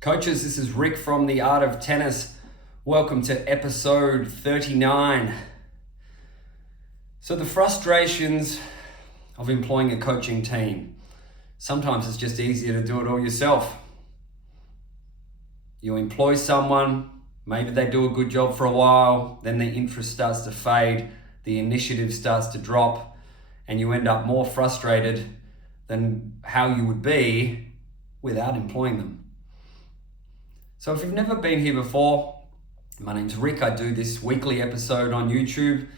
Coaches, this is Rick from The Art of Tennis. Welcome to episode 39. So the frustrations of employing a coaching team. Sometimes it's just easier to do it all yourself. You employ someone, maybe they do a good job for a while, then the interest starts to fade, the initiative starts to drop, and you end up more frustrated than how you would be without employing them. So if you've never been here before, my name's Rick. I do this weekly episode on YouTube,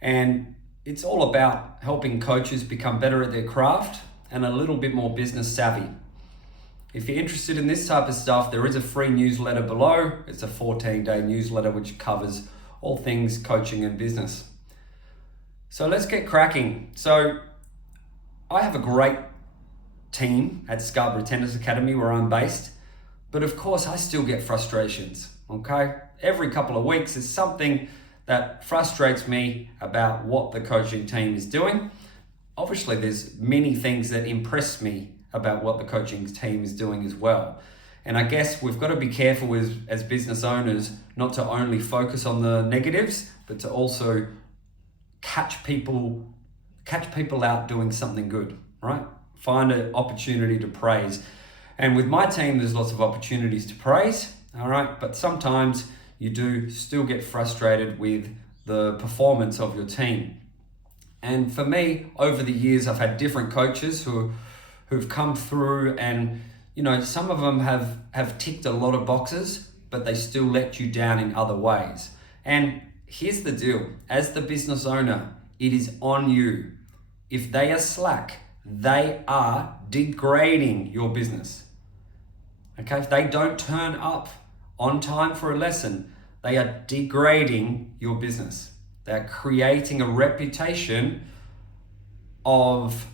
and it's all about helping coaches become better at their craft and a little bit more business savvy. If you're interested in this type of stuff, there is a free newsletter below. It's a 14-day newsletter which covers all things coaching and business. So let's get cracking. So I have a great team at Scarborough Tennis Academy where I'm based. But of course, I still get frustrations, okay? Every couple of weeks, there's something that frustrates me about what the coaching team is doing. Obviously, there's many things that impress me about what the coaching team is doing as well. And I guess we've got to be careful as business owners not to only focus on the negatives, but to also catch people out doing something good, right? Find an opportunity to praise. And with my team, there's lots of opportunities to praise, all right? But sometimes you do still get frustrated with the performance of your team. And for me, over the years, I've had different coaches who've come through and, you know, some of them have ticked a lot of boxes, but they still let you down in other ways. And here's the deal. As the business owner, it is on you. If they are slack, they are degrading your business. Okay, if they don't turn up on time for a lesson, they are degrading your business. They're creating a reputation of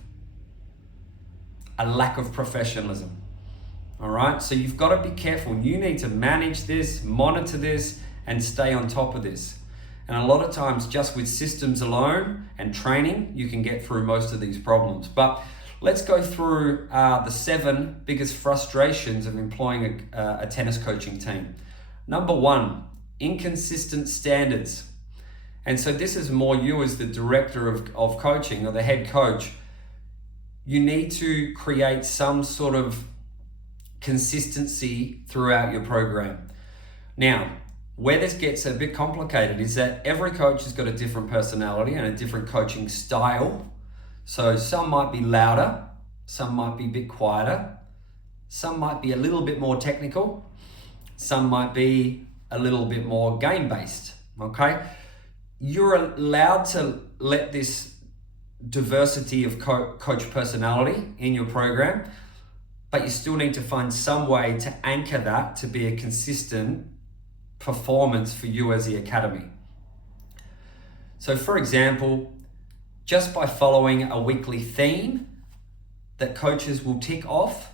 a lack of professionalism. All right, so you've got to be careful. You need to manage this, monitor this, and stay on top of this. And a lot of times, just with systems alone and training, you can get through most of these problems. But let's go through the 7 biggest frustrations of employing a tennis coaching team. Number 1, inconsistent standards. And so this is more you as the director of coaching or the head coach. You need to create some sort of consistency throughout your program. Now, where this gets a bit complicated is that every coach has got a different personality and a different coaching style. So some might be louder, some might be a bit quieter, some might be a little bit more technical, some might be a little bit more game-based, okay? You're allowed to let this diversity of coach personality in your program, but you still need to find some way to anchor that to be a consistent performance for you as the academy. So for example, just by following a weekly theme that coaches will tick off,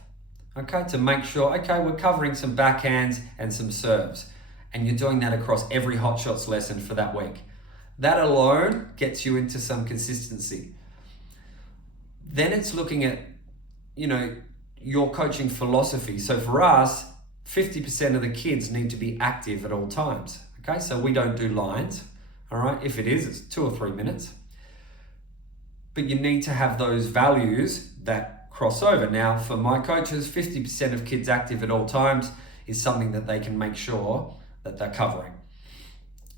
okay, to make sure, okay, we're covering some backhands and some serves, and you're doing that across every Hot Shots lesson for that week. That alone gets you into some consistency. Then it's looking at, you know, your coaching philosophy. So for us, 50% of the kids need to be active at all times, okay? So we don't do lines, all right? If it is, it's 2 or 3 minutes. But you need to have those values that cross over. Now, for my coaches, 50% of kids active at all times is something that they can make sure that they're covering.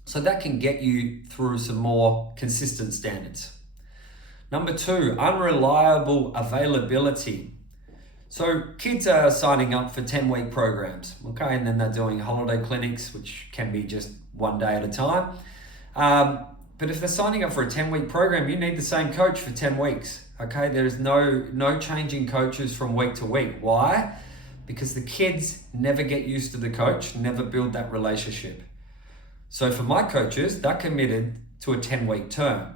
So that can get you through some more consistent standards. Number 2, unreliable availability. So kids are signing up for 10-week programs, okay? And then they're doing holiday clinics, which can be just 1 day at a time. But if they're signing up for a 10-week program, you need the same coach for 10 weeks, okay? There's no changing coaches from week to week. Why? Because the kids never get used to the coach, never build that relationship. So for my coaches, they're committed to a 10-week term,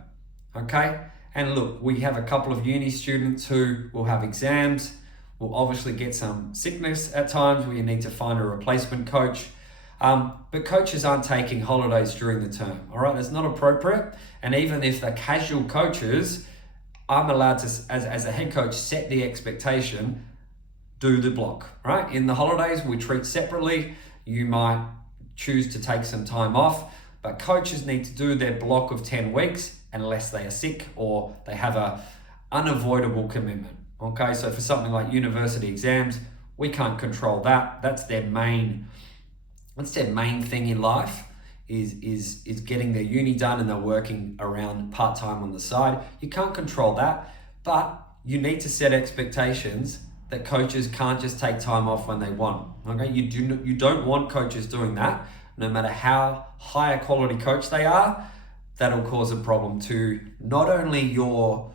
okay? And look, we have a couple of uni students who will have exams, will obviously get some sickness at times where you need to find a replacement coach. But coaches aren't taking holidays during the term, all right? It's not appropriate. And even if they're casual coaches, I'm allowed to, as a head coach, set the expectation do the block, right? In the holidays, we treat separately. You might choose to take some time off, but coaches need to do their block of 10 weeks unless they are sick or they have a unavoidable commitment. Okay, so for something like university exams, we can't control that. That's their main thing in life is getting their uni done, and they're working around part-time on the side. You can't control that, but you need to set expectations that coaches can't just take time off when they want. Okay, you don't want coaches doing that. No matter how high a quality coach they are, that'll cause a problem to not only your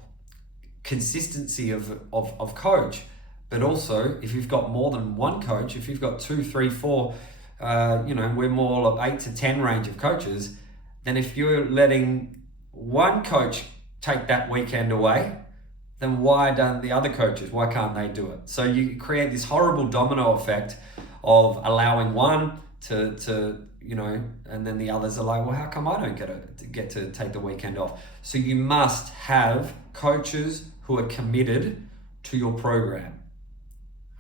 consistency of coach, but also if you've got more than one coach, if you've got 2, 3, 4, we're more of 8 to 10 range of coaches, then if you're letting one coach take that weekend away, then why don't the other coaches, why can't they do it? So you create this horrible domino effect of allowing one to and then the others are like, well, how come I don't get to take the weekend off? So you must have coaches who are committed to your program.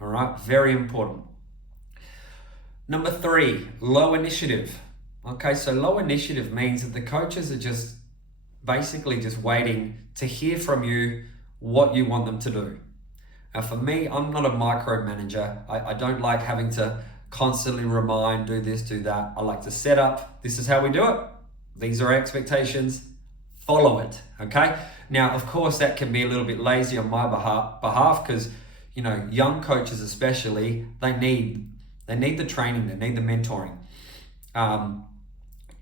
All right, very important. Number 3, low initiative. Okay, so low initiative means that the coaches are just basically just waiting to hear from you what you want them to do. Now for me, I'm not a micromanager. I don't like having to constantly remind, do this, do that. I like to set up, this is how we do it. These are expectations, follow it, okay? Now, of course, that can be a little bit lazy on my behalf because, young coaches especially, they need the training, they need the mentoring.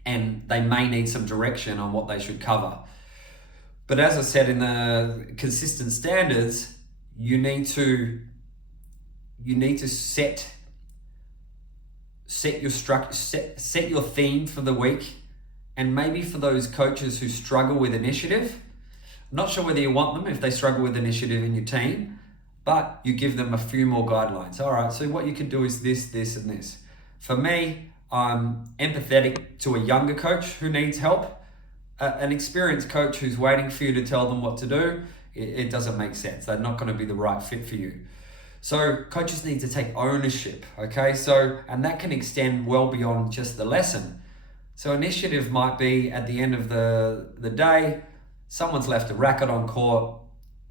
And they may need some direction on what they should cover. But as I said, in the consistent standards, you need to set your theme for the week. And maybe for those coaches who struggle with initiative, I'm not sure whether you want them if they struggle with initiative in your team, but you give them a few more guidelines. All right, so what you can do is this, this, and this. For me, I'm empathetic to a younger coach who needs help. An experienced coach who's waiting for you to tell them what to do, it doesn't make sense. They're not going to be the right fit for you. So coaches need to take ownership, okay? And that can extend well beyond just the lesson. So initiative might be at the end of the day, someone's left a racket on court,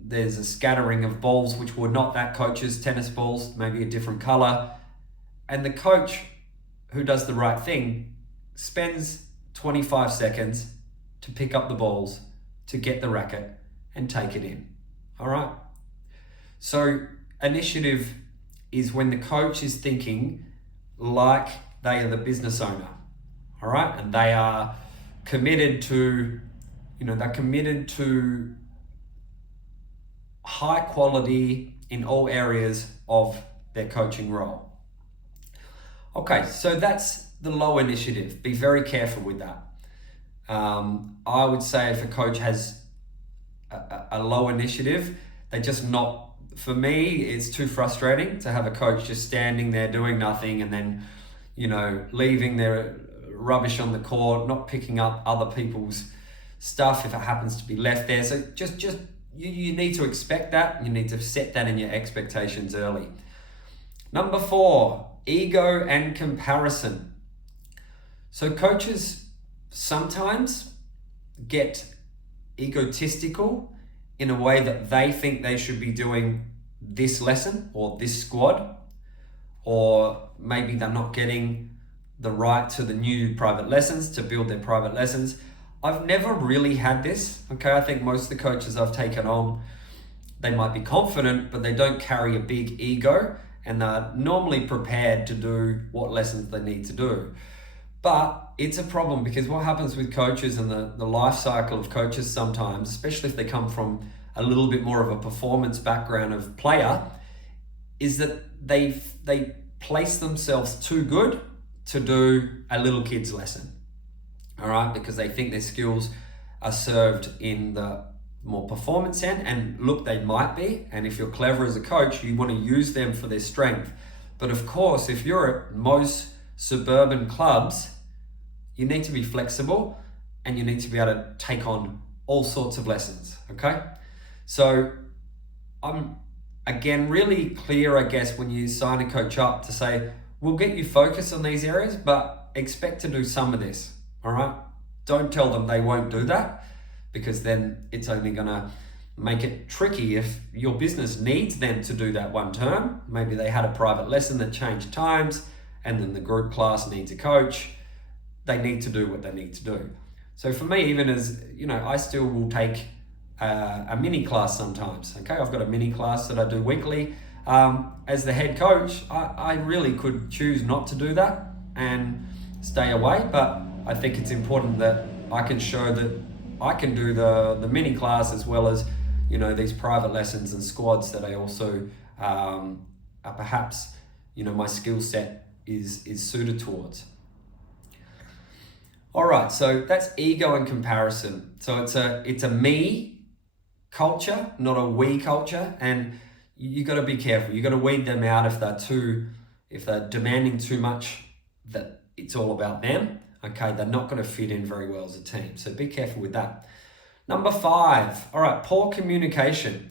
there's a scattering of balls which were not that coach's tennis balls, maybe a different color, and the coach who does the right thing spends 25 seconds to pick up the balls, to get the racket and take it in, all right? So initiative is when the coach is thinking like they are the business owner, all right? And they are committed to, they're committed to high quality in all areas of their coaching role. Okay, so that's the low initiative. Be very careful with that. I would say if a coach has a low initiative, they're just not, for me, it's too frustrating to have a coach just standing there doing nothing and then, leaving their rubbish on the court, not picking up other people's stuff if it happens to be left there. So just you need to expect that. You need to set that in your expectations early. Number 4, ego and comparison. So coaches sometimes get egotistical in a way that they think they should be doing this lesson or this squad, or maybe they're not getting the right to the new private lessons to build their private lessons. I've never really had this, okay? I think most of the coaches I've taken on, they might be confident, but they don't carry a big ego and they're normally prepared to do what lessons they need to do. But it's a problem because what happens with coaches and the life cycle of coaches sometimes, especially if they come from a little bit more of a performance background of player, is that they place themselves too good to do a little kid's lesson, all right? Because they think their skills are served in the more performance end, and look, they might be, and if you're clever as a coach, you want to use them for their strength. But of course, if you're at most suburban clubs, you need to be flexible and you need to be able to take on all sorts of lessons, okay? So I'm again, really clear, I guess, when you sign a coach up to say, we'll get you focused on these areas, but expect to do some of this, all right? Don't tell them they won't do that, because then it's only gonna make it tricky if your business needs them to do that one term. Maybe they had a private lesson that changed times, and then the group class needs a coach. They need to do what they need to do. So for me, even as, I still will take a mini class sometimes, okay? I've got a mini class that I do weekly. As the head coach, I really could choose not to do that and stay away, but I think it's important that I can show that I can do the mini class as well as, these private lessons and squads that I also, perhaps, my skill set is suited towards. All right, so that's ego and comparison. So it's a me culture, not a we culture, and you got to be careful. You got to weed them out if they're demanding too much, that it's all about them. Okay, they're not going to fit in very well as a team. So be careful with that. Number 5, all right, poor communication.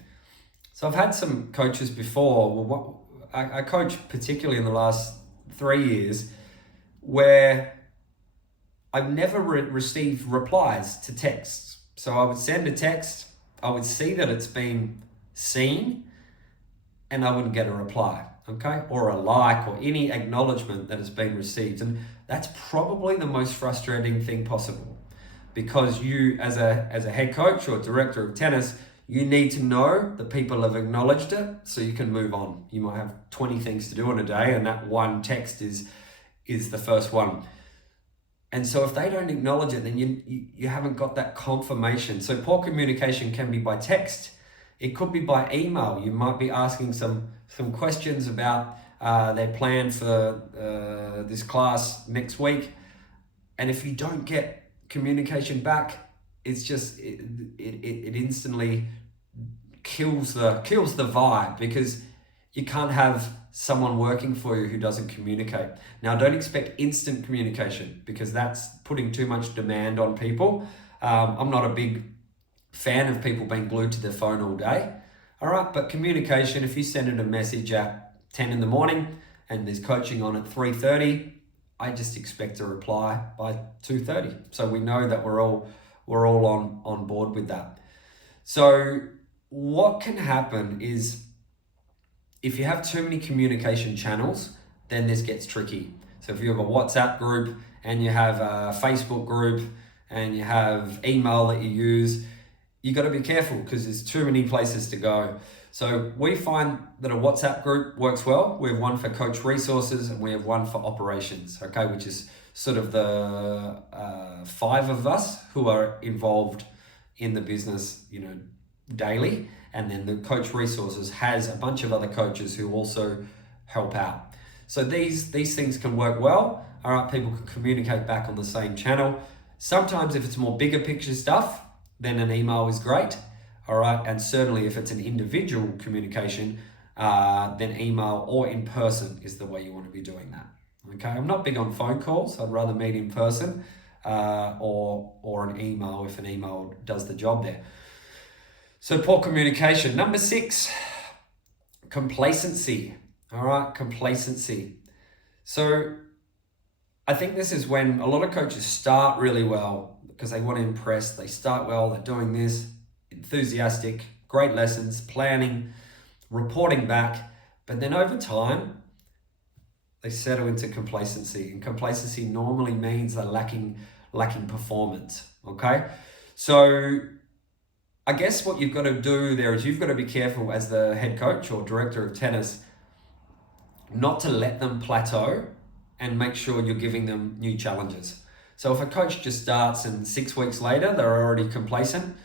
So I've had some coaches before. I coach particularly in the last 3 years where I've never received replies to texts. So I would send a text, I would see that it's been seen, and I wouldn't get a reply, okay? Or a like, or any acknowledgement that has been received. And that's probably the most frustrating thing possible, because you, as a head coach or director of tennis, you need to know that people have acknowledged it so you can move on. You might have 20 things to do in a day, and that one text is the first one. And so if they don't acknowledge it, then you haven't got that confirmation. So poor communication can be by text. It could be by email. You might be asking some questions about their plan for this class next week. And if you don't get communication back, it's just, it instantly kills the vibe, because you can't have someone working for you who doesn't communicate. Now, don't expect instant communication, because that's putting too much demand on people. I'm not a big fan of people being glued to their phone all day. All right, but communication, if you send it a message at 10 in the morning and there's coaching on at 3:30, I just expect a reply by 2:30. So we know that we're all on board with that. So what can happen is, if you have too many communication channels, then this gets tricky. So if you have a WhatsApp group and you have a Facebook group and you have email that you use, you got to be careful, because there's too many places to go. So we find that a WhatsApp group works well. We have one for coach resources and we have one for operations, okay, which is sort of the 5 of us who are involved in the business, daily. And then the coach resources has a bunch of other coaches who also help out. So these things can work well. All right, people can communicate back on the same channel. Sometimes if it's more bigger picture stuff, then an email is great. All right, and certainly if it's an individual communication, then email or in person is the way you want to be doing that. Okay, I'm not big on phone calls. I'd rather meet in person or an email if an email does the job there. So poor communication. Number 6, complacency. All right, complacency. So I think this is when a lot of coaches start really well because they want to impress. They start well, they're doing this, enthusiastic, great lessons, planning, reporting back. But then over time, they settle into complacency. And complacency normally means they're lacking performance, okay? So I guess what you've got to do there is you've got to be careful as the head coach or director of tennis not to let them plateau, and make sure you're giving them new challenges. So if a coach just starts and 6 weeks later they're already complacent,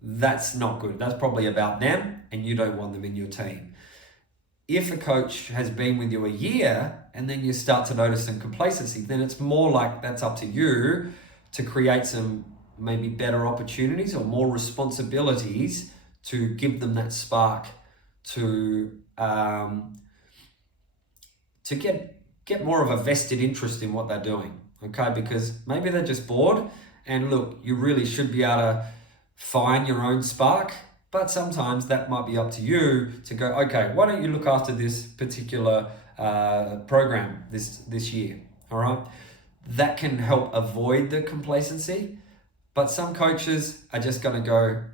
that's not good. That's probably about them and you don't want them in your team. If a coach has been with you a year and then you start to notice some complacency, then it's more like that's up to you to create some maybe better opportunities or more responsibilities to give them that spark to get more of a vested interest in what they're doing, okay? Because maybe they're just bored, and look, you really should be able to find your own spark, But sometimes that might be up to you to go, okay, why don't you look after this particular program this year, all right? That can help avoid the complacency, but some coaches are just gonna go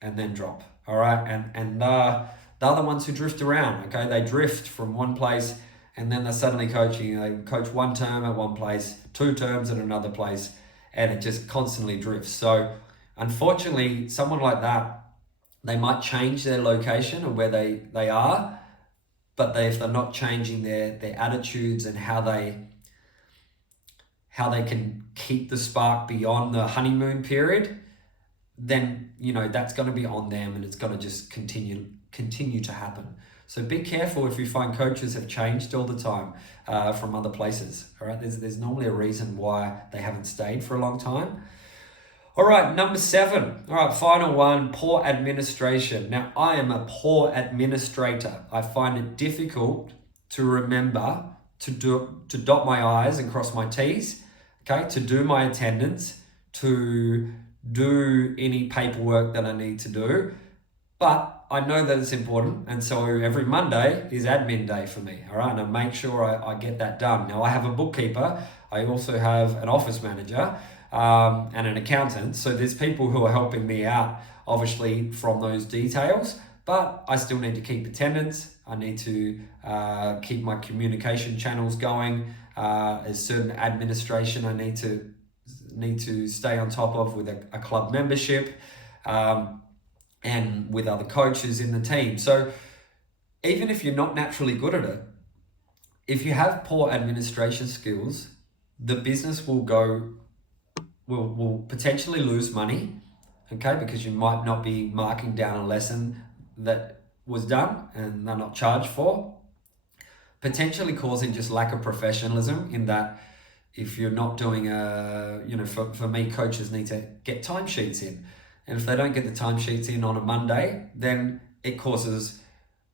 and then drop, all right? And they're the ones who drift around, okay? They drift from one place and then they're suddenly coaching. They coach one term at one place, 2 terms at another place, and it just constantly drifts. So unfortunately, someone like that, they might change their location or where they are, but if they're not changing their attitudes and how they can keep the spark beyond the honeymoon period, then that's going to be on them, and it's going to just continue to happen. So be careful if you find coaches have changed all the time from other places. All right, there's normally a reason why they haven't stayed for a long time. All right, number 7. All right, final one, poor administration. Now, I am a poor administrator. I find it difficult to remember to dot my I's and cross my T's, okay, to do my attendance, to do any paperwork that I need to do. But I know that it's important, and so every Monday is admin day for me, all right? And I make sure I get that done. Now, I have a bookkeeper. I also have an office manager and an accountant. So there's people who are helping me out, obviously, from those details. But I still need to keep attendance. I need to keep my communication channels going. There's certain administration I need to stay on top of with a club membership. And with other coaches in the team. So even if you're not naturally good at it, if you have poor administration skills, the business will potentially lose money, okay? Because you might not be marking down a lesson that was done and they're not charged for. Potentially causing just lack of professionalism in that if you're not doing for me, coaches need to get timesheets in. And if they don't get the timesheets in on a Monday, then it causes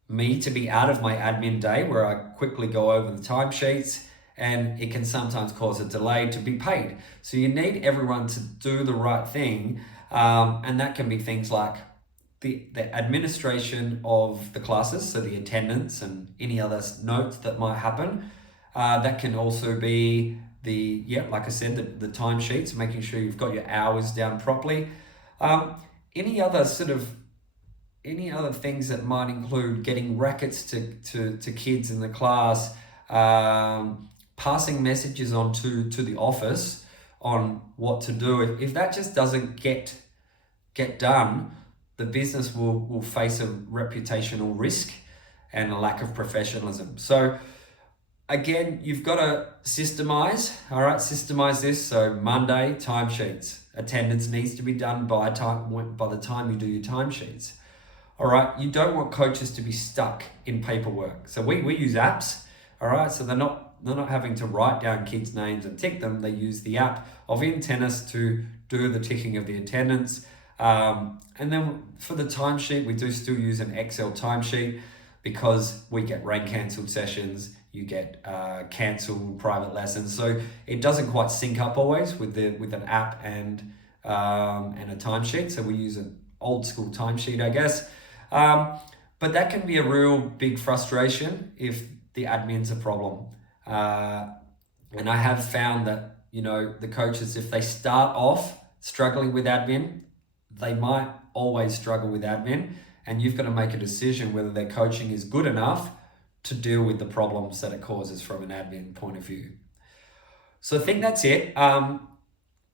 me to be out of my admin day where I quickly go over the timesheets, and it can sometimes cause a delay to be paid. So you need everyone to do the right thing. And that can be things like the administration of the classes, so the attendance and any other notes that might happen. That can also be like I said, the timesheets, making sure you've got your hours down properly. Any other things that might include getting rackets to kids in the class, passing messages on to the office on what to do. If that just doesn't get done, the business will face a reputational risk and a lack of professionalism. So again, you've got to systemize, all right? Systemize this. So Monday, timesheets. Attendance needs to be done by the time you do your timesheets. All right, you don't want coaches to be stuck in paperwork. So we use apps, all right? So they're not having to write down kids' names and tick them. They use the app of InTennis to do the ticking of the attendance. And then for the timesheet, we do still use an Excel timesheet because we get rain cancelled sessions, you get cancelled private lessons. So it doesn't quite sync up always with an app and a timesheet. So we use an old school timesheet, I guess. But that can be a real big frustration if the admin's a problem. And I have found that, the coaches, if they start off struggling with admin, they might always struggle with admin, and you've got to make a decision whether their coaching is good enough to deal with the problems that it causes from an admin point of view. So I think that's it.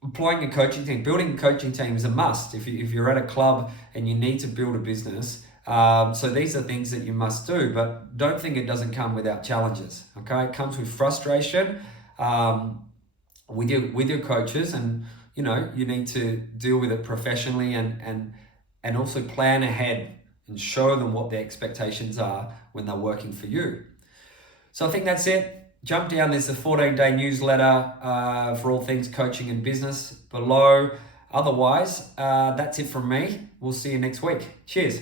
Employing a coaching team, building a coaching team is a must if you're at a club and you need to build a business. So these are things that you must do, but don't think it doesn't come without challenges. Okay, it comes with frustration with your coaches, and you need to deal with it professionally and also plan ahead and show them what the expectations are when they're working for you. So I think that's it. Jump down, there's a 14-day newsletter for all things coaching and business below. Otherwise, that's it from me. We'll see you next week. Cheers.